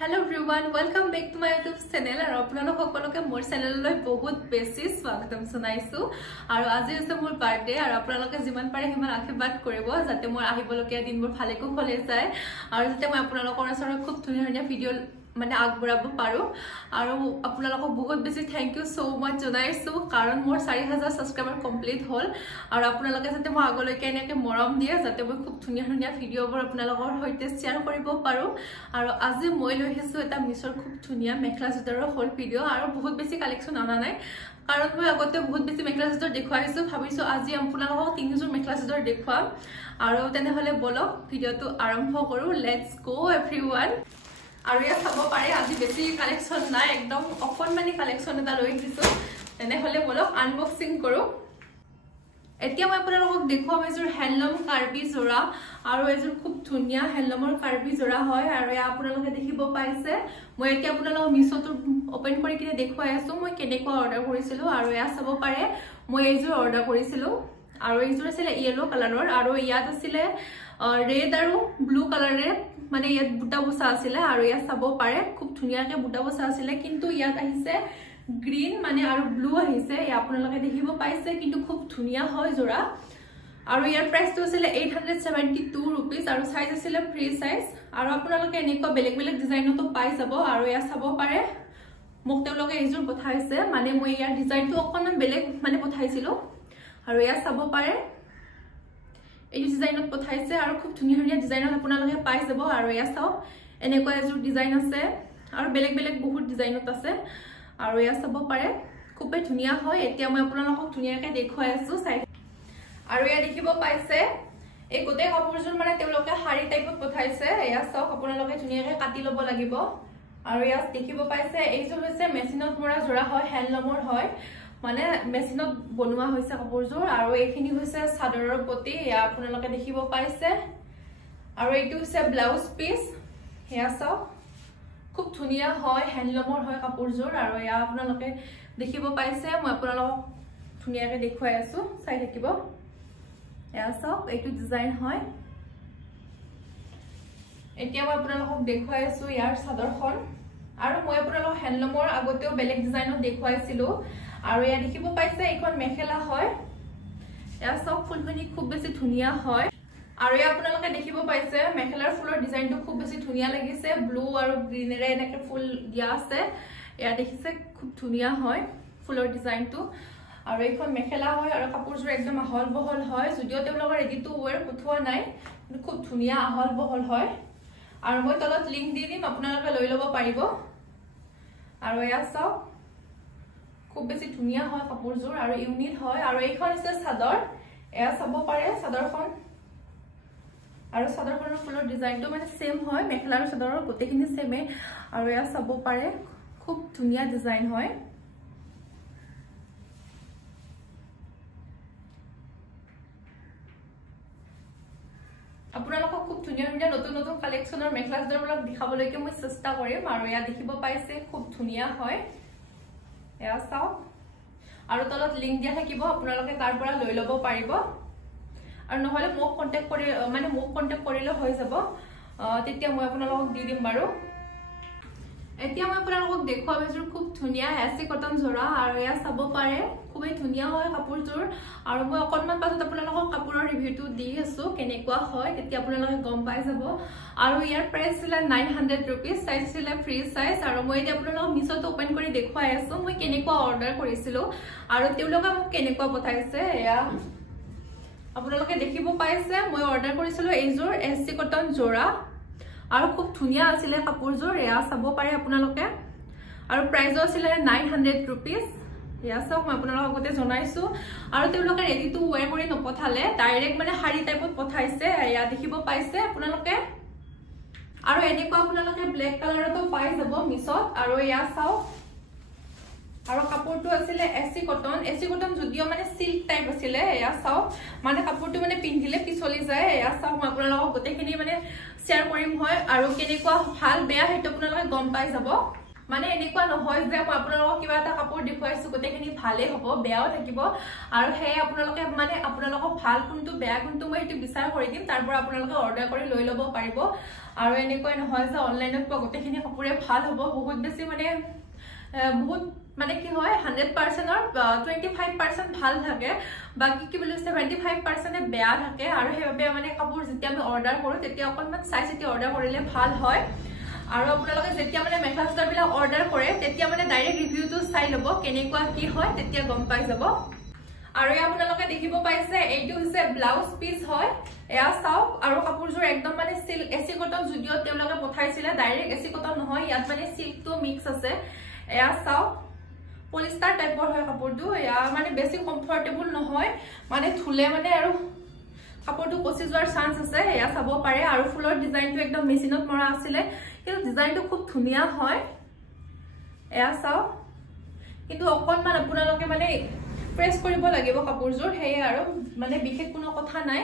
Hello everyone, welcome back to my YouTube channel. আৰু আপোনালোক সকলোকে মোৰ চেনেললৈ বহুত বেছি স্বাগতম জনাইছো আৰু আজি আছে মোৰ বাৰ্থডে আৰু আপোনালোকে যিমান পাৰে হিমান আশীৰ্বাদ কৰিব যাতে মোৰ আহিবলগীয়া দিনবোৰ ভালে কুশলে যায় আৰু যাতে মই আপোনালোকৰ ওচৰত খুব ধুনীয়া ভিডিও মানে আগবঢ়াব পাৰো আৰু আপোনালোকক বহুত বেছি থ্যাংক ইউ সো মাচ জনাইছো কাৰণ মোৰ 4000 সাবস্ক্ৰাইবাৰ কমপ্লিট হল আৰু আপোনালোকে যাতে মই আগলৈকে এনেকৈ মৰম দিয়ে যাতে মই খুব ধুনীয়া ভিডিওবোৰ আপোনালোকৰ সৈতে শেয়াৰ কৰিব পাৰো আৰু আজি মই লৈ আহিছো এটা মিছৰ খুব ধুনীয়া মেখলা চাদৰৰ হল ভিডিও আৰু বহুত বেছি কালেকচন আনা নাই কাৰণ মই আগতে বহুত বেছি মেখলা চাদৰ দেখুৱাইছো ভাবিছো আজি আপোনালোকক তিনিযোৰ মেখলা চাদৰ দেখুৱাম আৰু তেনেহলে বলক ভিডিওটো আৰম্ভ কৰো লেটস গো एवरीवन আৰু ইয়া চাব পাৰে আজি বেছি কালেকচন নাই একদম অকনমানি কালেকচন এটা লৈ দিছো তেনে হলে বলক আনবক্সিং কৰো এতিয়া মই আপোনালোকক দেখুৱাম এজোৰ হ্যান্ডলুম কাৰ্বি জোৰা আৰু এজোৰ খুব ধুনীয়া হ্যান্ডলুমৰ কাৰ্বি জোৰা হয় আৰু ইয়া আপোনালোকে দেখিব পাইছে মই এতিয়া আপোনালোকক মিছটো ওপেন কৰি কিনে দেখুৱাই আছো মই কেনেকুৱা অৰ্ডাৰ কৰিছিলো আৰু ইয়া চাব পাৰে মই এজোৰ অৰ্ডাৰ কৰিছিলো আৰু এজোৰ আছিল ইয়েলো কালাৰৰ আৰু ইয়াত আছিল ৰেড আৰু ব্লু কালাৰে মানে ইয়াত বুটা বসা আছিল আৰু ইয়া চাব পাৰে খুব ধুনীয়াকৈ বুটা বসা আছিল কিন্তু ইয়াত আহিছে গ্ৰীন মানে আৰু ব্লু আহিছে ইয়া আপোনালোকে দেখিব পাইছে কিন্তু খুব ধুনীয়া হয় জোৰা আৰু ইয়াৰ প্ৰাইসটো আছিল 872 रुपीस আৰু সাইজ আছিল ফ্ৰী সাইজ আৰু আপোনালোকে এনেকুৱা বেলেগ ডিজাইনটো পাই যাব আৰু ইয়া চাব পাৰে মোক তেওঁলোকে এজোৰ পঠাইছে মানে মই ইয়াৰ ডিজাইনটো অকনমান বেলেগ মানে পঠাইছিলো আৰু ইয়া চাব পাৰে এই ডিজাইনত পঠাইছে আৰু খুব ধুনীয়া ডিজাইনত আপোনালোকে পাই যাব আৰু ইয়া চাও এনেকুৱা এজোৰ ডিজাইন আছে আৰু বেলেগ বহুত ডিজাইনত আছে আৰু ইয়া চাব পাৰে খুবই ধুনীয়া হয় এতিয়া মই আপোনালোকক ধুনীয়াকৈ দেখুৱাই আছো চাই আৰু ইয়া দেখিব পাইছে এই গোটেই কাপোৰযোৰ মানে তেওঁলোকে শাৰী টাইপত পঠাইছে ইয়া চাও আপোনালোকে ধুনীয়াকৈ কাটি ল'ব লাগিব আৰু ইয়া দেখিব পাইছে এইযোৰ হৈছে মেচিনত মৰা জোৰা হয় হ্যান্ডলুমৰ হয় মানে মেচিনত বনোৱা হৈছে কাপোৰযোৰ আৰু এইখিনি হৈছে চাদৰৰ পটি ইয়া আপোনালোকে দেখিব পাইছে আৰু এইটো হৈছে ব্লাউজ পিস ইয়া চাও খুব ধুনীয়া হয় হ্যান্ডলুমৰ হয় কাপোৰযোৰ আৰু ইয়া আপোনালোকে দেখিব পাইছে মই আপোনালোকক ধুনীয়াকৈ দেখুৱাই আছো চাই থাকিব ইয়া চাও এইটো ডিজাইন হয় এতিয়া মই আপোনালোকক দেখুৱাই আছো ইয়াৰ চাদৰখন আৰু মই আপোনালোকক হ্যান্ডলুমৰ আগতেও বেলেগ ডিজাইনত দেখুৱাইছিলো আৰু ইয়া দেখিব পাইছে এইখন মেখেলা হয় ইয়া চাওক ফুলখিনি খুব বেছি ধুনীয়া হয় আৰু ইয়া আপোনালোকে দেখিব পাইছে মেখেলাৰ ফুলৰ ডিজাইনটো খুব বেছি ধুনীয়া লাগিছে ব্লু আৰু গ্ৰীনেৰে এনেকৈ ফুল দিয়া আছে ইয়া দেখিছে খুব ধুনীয়া হয় ফুলৰ ডিজাইনটো আৰু এইখন মেখেলা হয় আৰু কাপোৰযোৰ একদম আহল বহল হয় যদিও তেওঁলোকৰ ৰেডি টু ওৱেৰ পঠোৱা নাই কিন্তু খুব ধুনীয়া আহল বহল হয় আৰু মই তলত লিংক দি দিম আপোনালোকে লৈ ল'ব পাৰিব আৰু ইয়া চাওক খুব বেছি ধুনীয়া হয় কাপোৰযোৰ আৰু ইউনিক হয় আৰু এইখন আছে চাদৰ এয়া চাব পাৰে চাদৰখন আৰু চাদৰখনৰ ফুলৰ ডিজাইনটো মানে সেম হয় মেখেলা আৰু চাদৰৰ গোটেইখিনি সেমে আৰু এয়া চাব পাৰে খুব ধুনীয়া ডিজাইন হয় আপোনালোকক খুব ধুনীয়া নতুন কালেকচনৰ মেখেলা চাদৰবিলাক দেখাবলৈকে মই চেষ্টা কৰিম আৰু ইয়া দেখিব পাইছে খুব ধুনীয়া হয় এয়া চাও আৰু তলত লিংক দিয়া থাকিব আপোনালোকে তাৰ পৰা লৈ ল'ব পাৰিব আৰু নহলে মোক কন্টাক্ট কৰিলে হৈ যাব তেতিয়া মই আপোনালোকক দি দিম বাৰু এতিয়া মই আপোনালোকক দেখুৱাম এজোৰ খুব ধুনীয়া এচি কটন জোৰা আৰু এয়া চাব পাৰে খুবই ধুনীয়া হয় কাপোৰযোৰ আৰু মই অকনমান পাছত আপোনালোকক কাপোৰৰ ৰিভিউটো দি আছো কেনেকুৱা হয় তেতিয়া আপোনালোকে গম পাই যাব আৰু ইয়াৰ প্ৰাইস ছিল 900 रुपीस সাইজ ছিল ফ্ৰী সাইজ আৰু মই এতিয়া আপোনালোকক মিছটো ওপেন কৰি দেখুৱাই আছো মই কেনেকুৱা অৰ্ডাৰ কৰিছিলো আৰু তেওঁলোকে মোক কেনেকুৱা পঠাইছে এয়া আপোনালোকে দেখিব পাইছে মই অৰ্ডাৰ কৰিছিলো এইযোৰ এচি কটন জোৰা আৰু খুব ধুনীয়া আছিল কাপোৰযোৰ এয়া চাব পাৰে আপোনালোকে আৰু প্ৰাইসও আছিল 900 रुपीस ইয়া চাওক মই আপোনালোকক আগতে জনাইছো আৰু তেওঁলোকে ৰেডি টু ওৱেৰ কৰি নপঠালে ডাইৰেক্ট মানে শাৰী টাইপত পঠাইছে ইয়া দেখিব পাইছে আপোনালোকে আৰু এনেকুৱা আপোনালোকে ব্লেক কালাৰতো পাই যাব মিছত আৰু ইয়া চাওক আৰু কাপোৰটো আছিল এচি কটন যদিও মানে সিল্ক টাইপ আছিল এয়া চাওক মানে কাপোৰটো মানে পিন্ধিলে পিছলি যায় এয়া চাওক মই আপোনালোকক গোটেইখিনি মানে শেয়াৰ কৰিম হয় আৰু কেনেকুৱা ভাল বেয়া হেতু আপোনালোকে গম পাই যাব মানে এনেকুৱা নহয় যে মই আপোনালোকক কিবা এটা কাপোৰ দেখুৱাইছো গোটেইখিনি ভালে হ'ব বেয়াও থাকিব আৰু হে আপোনালোকে মানে আপোনালোকক ভাল কোনটো বেয়া কোনটো মই এটো বিচাৰ কৰি দিম তাৰ পৰা আপোনালোকে অৰ্ডাৰ কৰি লৈ ল'ব পাৰিব আৰু এনেকৈ নহয় যে অনলাইনত পোৱা গোটেইখিনি কাপোৰে ভাল হ'ব বহুত বেছি মানে বহুত মানে কি হয় 100% অৰ 25% ভাল থাকে বাকি কি বলে 75% বেয়া থাকে আৰু হেবে মানে কাপোৰ যেতিয়া আমি অৰ্ডাৰ কৰো তেতিয়া অকনমান চাই চিতি অৰ্ডাৰ কৰিলে ভাল হয় আৰু আপোনালোকে যেতিয়া মানে মেখেলা চাদৰ বিলাক অৰ্ডাৰ কৰে তেতিয়া মানে ডাইৰেক্ট ৰিভিউটো চাই ল'ব কেনেকুৱা কি হয় তেতিয়া গম পাই যাব আৰু আপোনালোকে দেখিব পাইছে এইটো হৈছে ব্লাউজ পিস হয় এয়া চাওক আৰু কাপোৰজোৰ একদম মানে সিল্ক এসি কটন যদিও তেওঁলোকে পঠাইছিলে ডাইৰেক্ট এসি কটন নহয় ইয়াত মানে সিল্কটো মিক্স আছে এয়া চাওক পলিষ্টাৰ টাইপৰ হয় কাপোৰটো এয়া মানে বেছি কমফৰ্টেবল নহয় মানে ধুলে মানে আৰু কাপোৰটো পচি যোৱাৰ চান্স আছে এয়া চাব পাৰে আৰু ফুলৰ ডিজাইনটো একদম মেচিনত মৰা আছিলে কিন্তু ডিজাইনটো খুব ধুনিয়া হয় এয়া চাওক কিন্তু অকনমান আপোনালোকে মানে প্ৰেছ কৰিব লাগিব কাপোৰজোৰ হেই আৰু মানে বিশেষ কোনো কথা নাই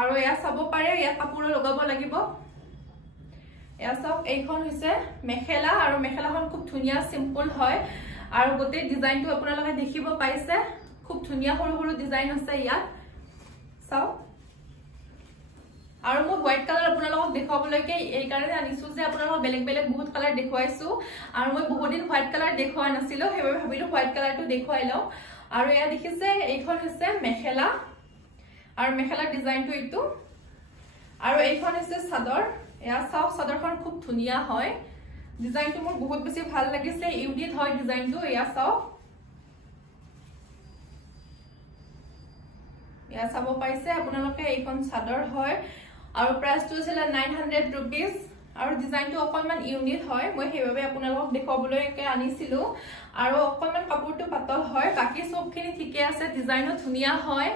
আৰু এয়া চাব পাৰে এয়া কাপোৰ লগাব লাগিব এয়া চাওক এইখন হৈছে মেখেলা আৰু মেখেলাখন খুব ধুনিয়া সিম্পল হয় আৰু গোটেই ডিজাইনটো আপোনালোকে দেখিব পাইছে খুব ধুনিয়া সৰু সৰু ডিজাইন আছে ইয়াত চাওক আৰু মই হোৱাইট কালাৰ আপোনালোকক দেখাবলৈকে এই কাৰণে আনিছো যে আপোনালোকক বেলেগ বেলেগ বহুত কালাৰ দেখুৱাইছো আৰু মই বহুত দিন হোৱাইট কালাৰ দেখুৱা নাছিলো হেবে ভাবিলো হোৱাইট কালাৰটো দেখুৱাই লও আৰু এয়া দেখিছে এইখন হৈছে মেখেলা আৰু মেখেলা ডিজাইনটো ইটো আৰু এইখন হৈছে চাদৰ এয়া চাও চাদৰখন খুব ধুনিয়া হয় ডিজাইনটো মোৰ বহুত বেছি ভাল লাগিছে ইউনিক হয় ডিজাইনটো এয়া চাও এয়া চাব পাইছে আপোনালোকে এইখন চাদৰ হয় আৰু প্ৰাইসটো আছিল 900 रुपीस আৰু ডিজাইনটো অকনমান ইউনিক হয় মই হেভাবে আপোনালোকক দেখাবলৈকে আনিছিলো আৰু অকনমান কাপোৰটো পাতল হয় বাকি সবখিনি ঠিকে আছে ডিজাইনও ধুনিয়া হয়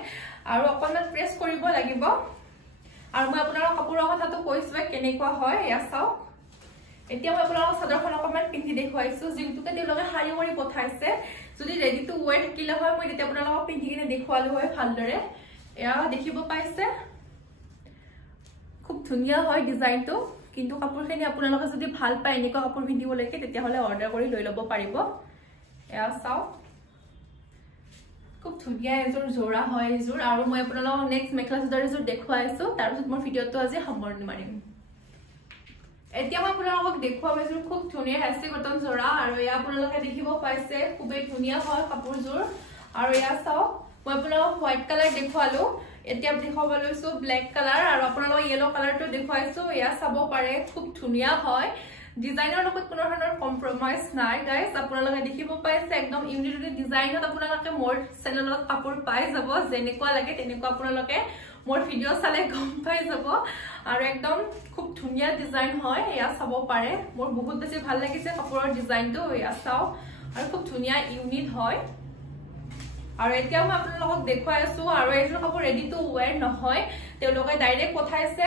আৰু অকনমান প্ৰেছ কৰিব লাগিব আৰু মই আপোনালোকক কাপোৰৰ কথাটো কৈছো কেনেকুৱা হয় এয়া চাও এতিয়া মই আপোনালোকক চাদৰখন অকনমান পিন্ধি দেখুৱাইছো যিটোকে তেওঁলোকে হাৰি কৰি পঠাইছে যদি ৰেডি টু ওয়্যাৰ থাকিলে হয় মই তেতিয়া আপোনালোকক পিন্ধি কিনে দেখুৱালো হয় ভালদৰে এয়া দেখিব পাইছে খুব ধুনিয়া হয় ডিজাইনটো কিন্তু কাপোৰখিনি আপোনালোকে যদি ভাল পায় এনেকুৱা কাপোৰ পিন্ধিবলৈকে তেতিয়া হলে অৰ্ডাৰ কৰি লৈ ল'ব পাৰিব এয়া চাও খুব ধুনিয়া এজোৰ জোৰা হয় এজোৰ আৰু মই আপোনালোকক নেক্সট মেখেলা চাদৰ এজোৰ দেখুৱাইছো তাৰ পিছত মই ভিডিঅটো আজি সামৰণি মাৰিম এতিয়া মই আপোনালোকক দেখুৱাইছো খুব ধুনিয়া এসি কটন জোৰা আৰু এয়া আপোনালোকে দেখিব পাইছে খুবেই ধুনিয়া হয় কাপোৰজোৰ আৰু এয়া চাও মই আপোনালোকক হোৱাইট কালাৰ দেখুৱালো এতিয়া দেখাব লৈছো ব্ল্যাক কালাৰ আৰু আপোনালোকক ইয়েলো কালাৰটো দেখুৱাইছো এয়া চাব পাৰে খুব ধুনিয়া হয় ডিজাইনৰ লগত কোনো ধৰণৰ কম্প্ৰমাইজ নাই গাইস আপোনালোকে দেখিব পাইছে একদম ইউনিক ডিজাইনত আপোনালোকে মোৰ চেনেলত কাপোৰ পাই যাব যেনেকুৱা লাগে তেনেকুৱা আপোনালোকে মোৰ ভিডিও চালে গম পাই যাব আৰু একদম খুব ধুনিয়া ডিজাইন হয় এয়া চাব পাৰে মোৰ বহুত বেছি ভাল লাগিছে কাপোৰৰ ডিজাইনটো এয়া চাও আৰু খুব ধুনিয়া ইউনিক হয় আৰু এতিয়া মই আপোনালোকক দেখুৱাই আছো আৰু এইটো কাপোৰ ৰেডি টু ওয়্যাৰ নহয় তেওঁলোকে ডাইৰেক্ট পঠাইছে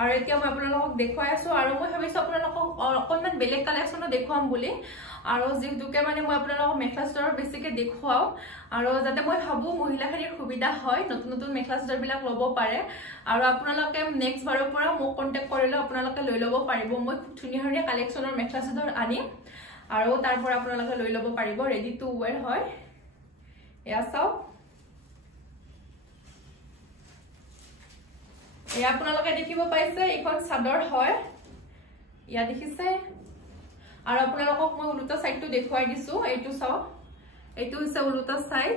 আৰু এতিয়া মই আপোনালোকক দেখুৱাই আছো আৰু মই ভাবিছো আপোনালোকক অকনমান বেলেগ কালেকচনো দেখুৱাম বুলি আৰু যেহেতুকে মানে মই আপোনালোকক মেখেলা চাদৰ বেছিকে দেখুৱাও আৰু যাতে মই ভাবো মহিলাখিনিৰ সুবিধা হয় নতুন নতুন মেখেলা চাদৰ বিলাক ল'ব পাৰে আৰু আপোনালোকে নেক্সট বাৰৰ পৰা মোক কন্টাক্ট কৰিলে আপোনালোকে লৈ ল'ব পাৰিব মই খুব ধুনিয়া ধুনিয়া কালেকচনৰ মেখেলা চাদৰ আনিম আৰু তাৰ পৰা আপোনালোকে লৈ ল'ব পাৰিব ৰেডি টু ওয়্যাৰ হয় এয়া চাও এয়া আপোনালোকে দেখিব পাইছে এইখন চাদৰ হয় ইয়া দেখিছে আৰু আপোনালোকক মই উলুটা সাইডটো দেখুৱাই দিছো এইটো চাও এইটো হৈছে উলুটা সাইড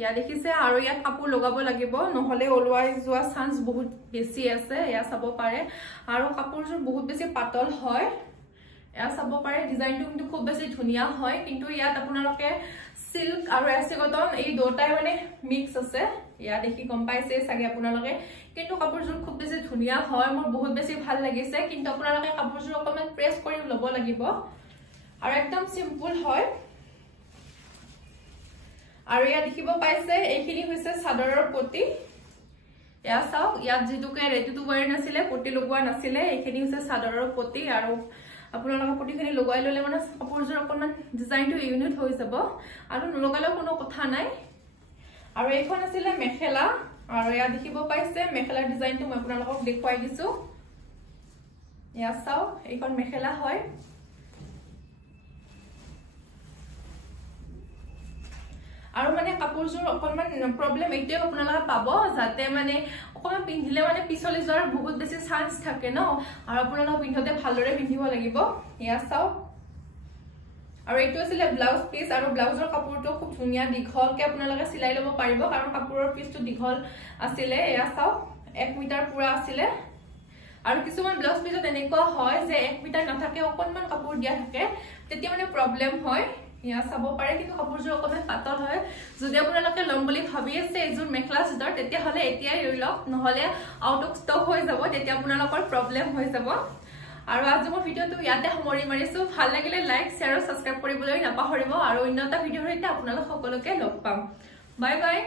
ইয়া দেখিছে আৰু ইয়াত কাপোৰ লগাব লাগিব নহলে ওলৱাই যোৱা চান্স বহুত বেছি আছে ইয়া চাব পাৰে আৰু কাপোৰজোৰ বহুত বেছি পাতল হয় এয়া চাব পাৰে ডিজাইনটো কিন্তু খুব বেছি ধুনিয়া হয় কিন্তু ইয়াত আপোনালোকে সিল্ক আৰু এসি কটন এই দুটাই মানে মিক্স আছে ইয়া দেখি গম পাইছে সাগে আপোনালোকে কিন্তু কাপোৰজোৰ খুব বেছি ধুনিয়া হয় মোৰ বহুত বেছি ভাল লাগিছে কিন্তু আপোনালোকে কাপোৰজোৰ অকমান প্ৰেছ কৰি ল'ব লাগিব আৰু একদম সিম্পল হয় আৰু ইয়া দেখিব পাইছে এইখিনি হৈছে চাদৰৰ পটি ইয়া চাও ইয়াত যেটুকে ৰেডি টু ওয়্যাৰ নাছিলে পটি লগোৱা নাছিলে এইখিনি হৈছে চাদৰৰ পটি আৰু আপোনালোকে পটিখিনি লগাই ললে মানে কাপোৰজোৰ অকমান ডিজাইনটো ইউনিক হৈ যাব আৰু নলগালেও কোনো কথা নাই আৰু এইখন আছিল মেখেলা আৰু ইয়া দেখিব পাইছে মেখেলা ডিজাইনটো মই আপোনালোকক দেখুৱাই দিছো ইয়া চাও এইখন মেখেলা হয় আৰু মানে কাপোৰযোৰ অকনমান প্ৰবলেম এইটোৱে আপোনালোকে পাব যাতে মানে অকনমান পিন্ধিলে মানে পিছলি যোৱাৰ বহুত বেছি চান্স থাকে ন আৰু আপোনালোকে পিন্ধতে ভালদৰে পিন্ধিব লাগিব ইয়া চাও আৰু এইটো আছিল ব্লাউজ পিস আৰু ব্লাউজৰ কাপোৰটো খুব ধুনিয়া দীঘলকে আপোনালোকে সিলাই লব পাৰিব কাৰণ কাপোৰৰ পিসটো দীঘল আছিল ইয়া চাও 1 মিটাৰ পুৰা আছিল আৰু কিছুমান ব্লাউজ পিসত এনেকুৱা হয় যে 1 মিটাৰ নাথাকে অকনমান কাপোৰ দিয়া থাকে তেতিয়া মানে প্ৰবলেম হয় ইয়া চাব পাৰে কিন্তু কাপোৰযোৰ অকনমান পাতল হয় যদি আপোনালোকে লম বুলি ভাবি আছে এযোৰ মেখলা চাদৰ তেতিয়া হলে এতিয়াই লৈ লওক নহলে আউট অফ ষ্টক হৈ যাব তেতিয়া আপোনালোকৰ প্ৰবলেম হৈ যাব আৰু আজি মই ভিডিওটো ইয়াতে সামৰি মাৰিছো ভাল লাগিলে লাইক শেয়াৰ আৰু সাবস্ক্ৰাইব কৰিবলৈ নাপাহৰিব আৰু অন্য এটা ভিডিওৰ সৈতে আপোনালোক সকলোকে লগ পাম বাই বাই